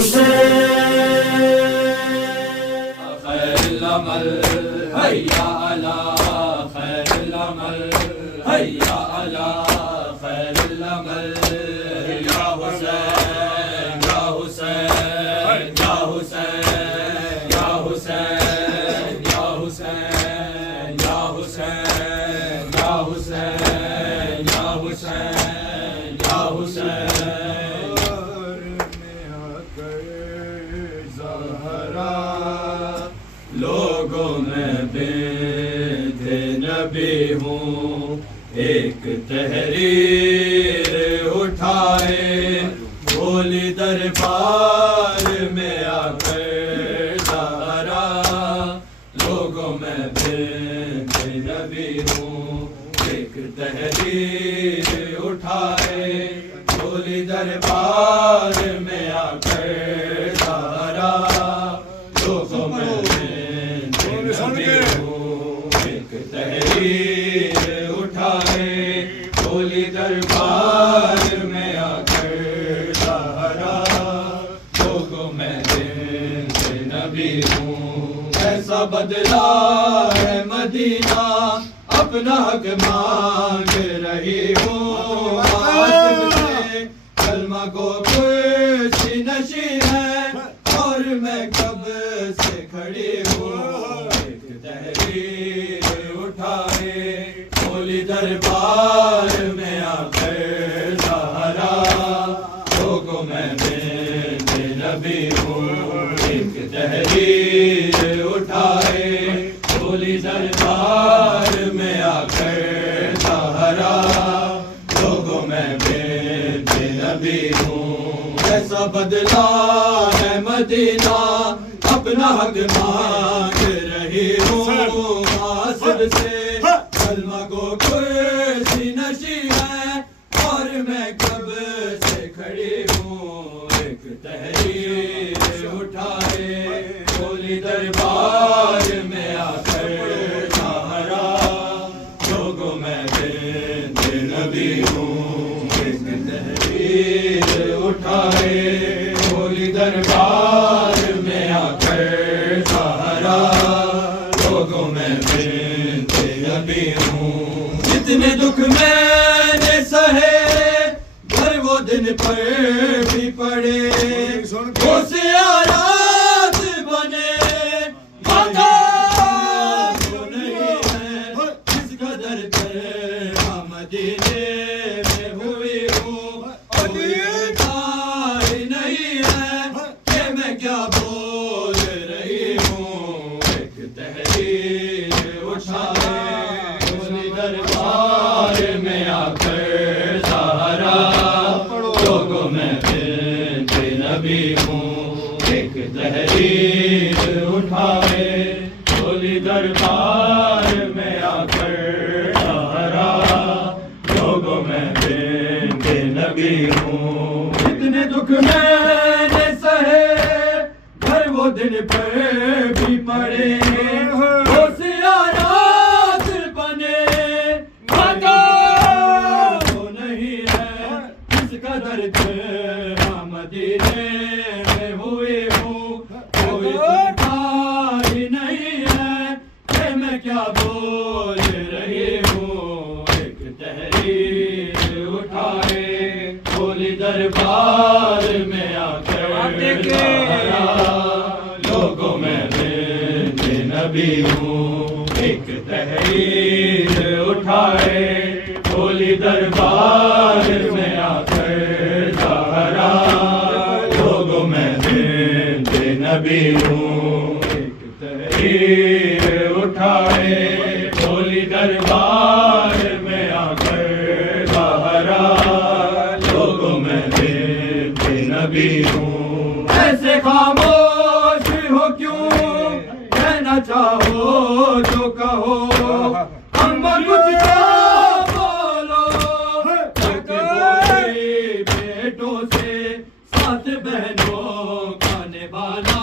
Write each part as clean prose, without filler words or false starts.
خیر العمل حیا علی خیر العمل حیا علی خیر العمل یا حسین یا حسین یا حسین یا حسین یا حسین یا حسین یا حسین یا حسین یا حسین لوگوں میں بنت نبی ہوں ایک تحریر اٹھائے بولی دربار میں آ کر زہرا لوگوں میں بنت نبی ہوں ایک تحریر اٹھائے بولی دربار میں آ کر زہرا لوگوں میں ایک تحریر اٹھائے بولی دربار میں آ کر زہرا لوگوں میں بنت نبی ہوں ایسا بدلا ہے مدینہ اپنا حق مانگ رہی ہوں آصف سے کلمہ کو کرسی نشی ہے اور میں کب سے کھڑی ہوں تحریر اٹھائے بولی دربار میں آ کر زہرا لوگوں میں بنت نبی ہوں ایک تحریر اٹھائے بولی دربار میں آ کر زہرا لوگوں میں بنت نبی ہوں ایسا بدلا ہے مدینہ اپنا حق مانگ رہی ہوں آصف سے کلمہ کو کرسی نشی ہے اور میں کب سے کھڑی ہوں ایک تحریر اٹھائے بولی دربار میں آ کر زہرا لوگوں میں بنت نبی ہوں ایک تحریر اٹھائے بولی دربار میں آ کر زہرا لوگوں میں بنت نبی ہوں جتنے دکھ میں نے سہے گھر وہ دن پر بھی پڑے وہ سیارات بنے ماتا جو نہیں ہے جس قدر تیرا مدینے میں ہوئی ہوں کوئی کار نہیں ہے کہ میں کیا بول رہی ہوں ایک تحریر اٹھائے بولی دربار میں آ کر زہرا لوگوں میں بنت نبی ہوں ایک تحریر اٹھائے بولی دربار میں آ کر زہرا لوگوں میں بنت نبی ہوں اتنے دکھ میں نے سہے گھر وہ دن پر بھی پڑے وہ سیارات بنے ماتا وہ نہیں ہے جس قدر تیرا مدینے میں ہوئی ہوں کوئی سنتا ہی نہیں ہے کہ میں کیا بول رہی ہوں ایک تحریر اٹھائے بولی دربار میں آ کر زہرا لوگوں میں بنت نبی ہوں ایک تحریر اٹھائے بولی دربار میں آ کر زہرا لوگوں میں بنت نبی ہوں ایک تحریر اٹھائے بولی دربار میں آ کر زہرا لوگوں میں بنت نبی ہوں ایسے خاموش ہو کیوں کہنا چاہو جو کہو اما کچھ بولو بیٹوں سے سات بہنوں کا نبھانا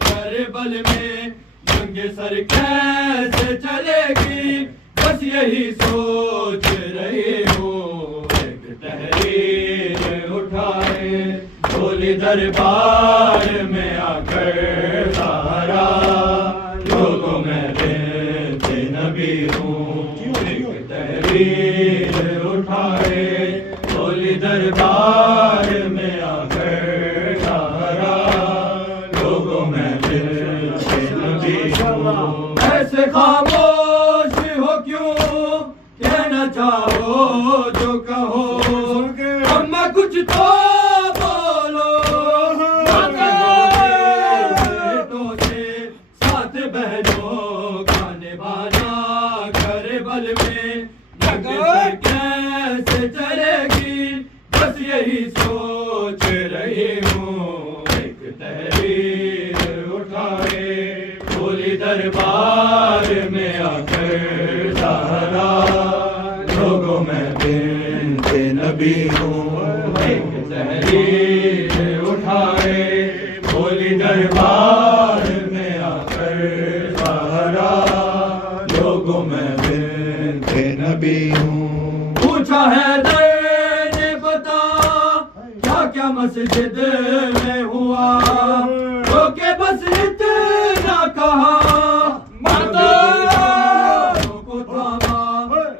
کربل میں جنگ سر کیسے چلے گی بس یہی سوچ رہی ہوں ایک تحریر اٹھائے بولی دربار میں آ کر سہارا لوگوں میں بنت نبی ہوں ایک تحریر اٹھائے بولی دربار میں آ کر سہارا لوگوں میں بنت نبی ہوں ایسے خاموش ہو کیوں کہنا چاہو جو کہو اما کچھ تو بولو بیٹوں سے ساتھ بہنوں کا نبھانا کربل میں جنگ کیسے چلے گی بس یہی سوچ رہی ہوں ایک تحریر اٹھائے بولی دربار میں آ کر سہارا لوگوں میں بنت نبی ہوں ایک تحریر اٹھائے بولی دربار میں آ کر سہارا لوگوں میں بنت نبی ہوں پوچھا ہے در نے بتا کیا کیا مسجد میں ہوا تو کہ بس اتنا کہا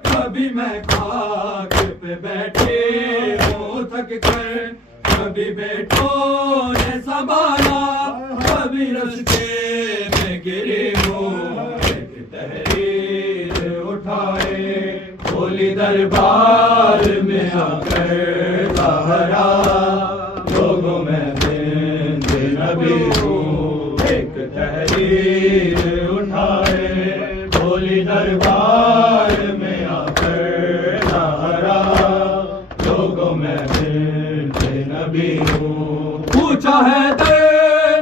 کبھی میں خاک پہ بیٹھے ہوں تھک کر کبھی بیٹھوں نے سنبھالا کبھی رستے میں گرے ہوں ایک تحریر اٹھائے بولی دربار میں آ کر سہارا لوگوں میں بنت نبی ہوں ایک تحریر اٹھائے بولی دربار میں آ کر سہارا لوگوں میں بنت نبی ہوں پوچھا ہے در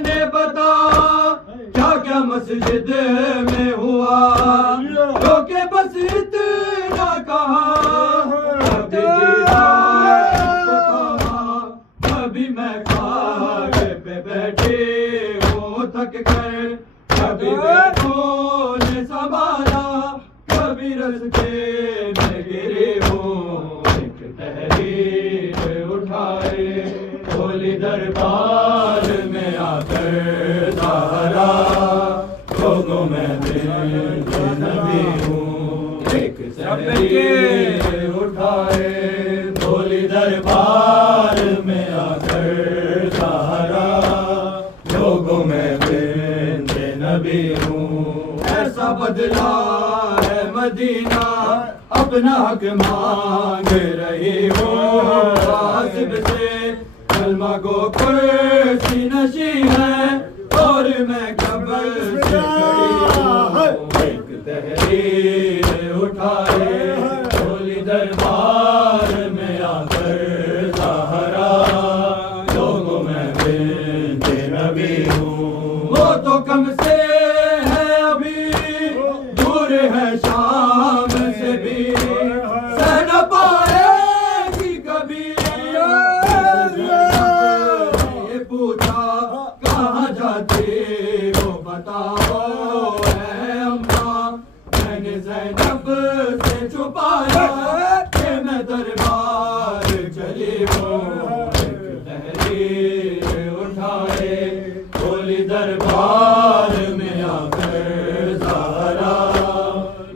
نے بتا کیا کیا مسجد میں ہوا تو کہ بس اتنا کہا کبھی میں خاک پہ بیٹھے ہوں تھک کر کبھی بیٹھوں نے سنبھالا کبھی رستے میں گرے ہوں ایک تحریر اٹھائے بولی دربار میں آ کر سہارا لوگوں میں بنت نبی ہوں ایک تحریر اٹھائے بولی دربار میں آ کر سہارا لوگوں میں بنت نبی ہوں ایسا بدلا ہے مدینہ اپنا حق مانگ رہی ہوں غاصب سے کلمہ گو کرسی نشی ہے اور میں قبر سے کھڑی ہوں ایک تحریر اٹھائے بولی دربار میں آ کر سہارا لوگوں میں بنت نبی ہوں وہ تو کم سے ہے ابھی دور ہے شام سے بھی سہ نہ پائے گی کبھی یہ پوچھا کہاں جاتے ہو بتاؤ اے اماں میں نے زینب سے چھپایا کہ میں دربار چلی ہوں ایک تحریر اٹھائے بولی دربار میں آ کر سہارا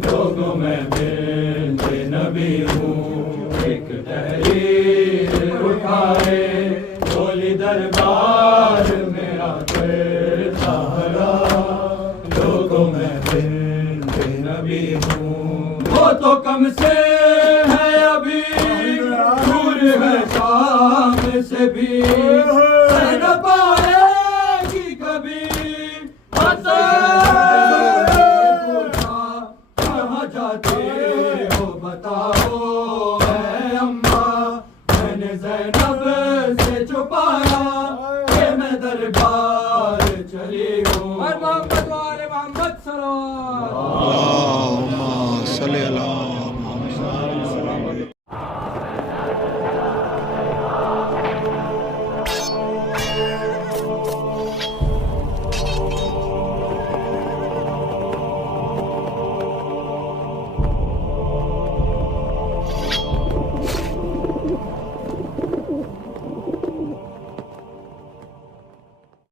لوگوں میں بنت نبی ہوں ایک تحریر اٹھائے بولی دربار میں آ کر سہارا لوگوں میں بنت نبی ہوں وہ تو کم سے ہے ابھی دور ہے شام سے بھی سہ نہ پائے گی کبھی پوچھا کہاں جاتے ہو بتاؤ